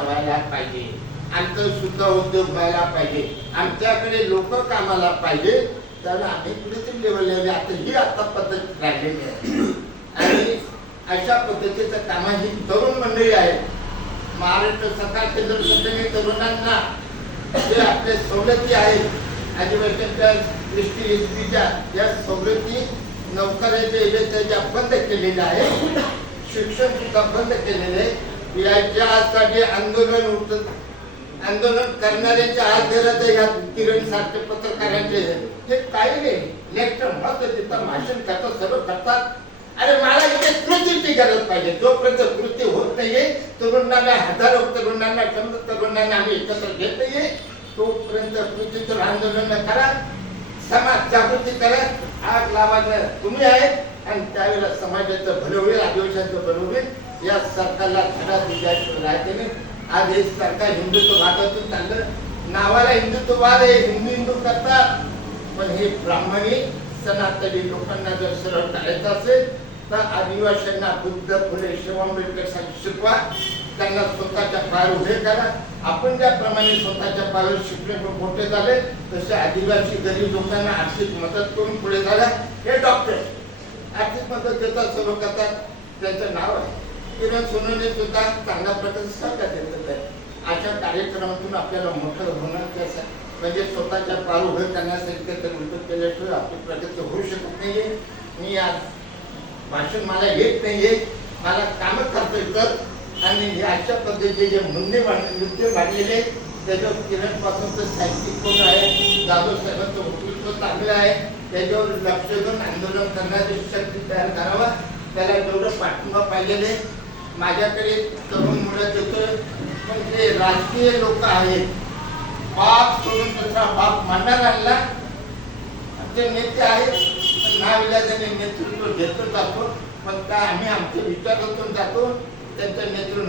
व्हायला पाहिजे, आमचं सुद्धा उद्योग व्हायला पाहिजे, आमच्याकडे लोक कामाला पाहिजे, तर आम्ही कुठेतरी लेवल आता पद्धत राहिलेली आहे. आणि अशा पद्धतीचं काम ही तरुण मंडळी आहे. महाराष्ट्र सरकार केंद्र सरकारने तरुणांना जे आपले सवलती आहेत आदिवासींच्या दृष्टी एसटीच्या या सवलती नोकऱ्याच्या ज्या बंद केलेल्या आहेत, शिक्षण सुद्धा बंद केलेले आहे. याच्यासाठी आंदोलन करणाऱ्यांच्या हात धरत या किरण सारखे पत्रकारांचे हे काही नाही, लेक्चर मस्त तिथं भाषण करतात, सर्व करतात. अरे मला इथे कृतीची गरज पाहिजे. जोपर्यंत कृती होत नाहीये, तरुणांना हजारो तरुणांना तरुणांना आम्ही एकत्र घेत नाहीये, तोपर्यंत कृतीचं आंदोलन करा, समाज जागृती करा. आग लावायला तुम्ही आहेत आणि त्यावेळेला समाजाचं भलं होईल, आदिवासींचं भलं होईल. या सरकारला धडा दिल्याशिवाय राहते नाही. आज हे सरकार हिंदुत्ववादातून चाललं, नावाला हिंदुत्ववाद आहे, हिंदू करतात, पण हे ब्राह्मणी सनातनी लोकांना जर सरळ करायचं असेल तर आदिवासींना बुद्ध फुले शिव आंबेडकर शिकवा, त्यांना स्वतःच्या पायावर उभे करा. आपण ज्याप्रमाणे स्वतःच्या पायावर शिकले मोठे झाले तसे आदिवासी गरीब लोकांना आर्थिक मदत करून पुढे झाला. हे डॉक्टर आर्थिक मदत देतात, सर्व करतात, त्यांचं नाव आहे. किरण सोनवणे सुद्धा चांगल्या प्रकारचे सहकार्य देतात आहे. अशा कार्यक्रमातून आपल्याला मोठं होणं कसं म्हणजे स्वतःच्या पायावर उभे करण्यासाठी तर उलट केल्याशिवाय आपली प्रगती होऊ शकत नाहीये. मी आज भाषण मला येत नाहीये, मला कामं करता येतात आणि अशा पद्धतीचे जे मुद्दे मांडलेले त्याच्यावर किरण पासून तर साहित्यिक कोण आहे, जाधव साहेबांचं वक्तृत्व चांगलं आहे, त्याच्यावर लक्ष देऊन आंदोलन करण्याची शक्ती तयार करावा. त्याला जेवढं पाठिंबा पाहिलेले माझ्याकडे तरुण मुलं देतोय, पण जे राजकीय लोक आहेत, बाप सोडून दुसरा बाप मांडणाऱ्यांना ते नेते आहेत, नाविलाजाने नेतृत्व घेतो जातो, पण काय आम्ही आमच्या विचारातून जातो, त्यांचं नेतृत्व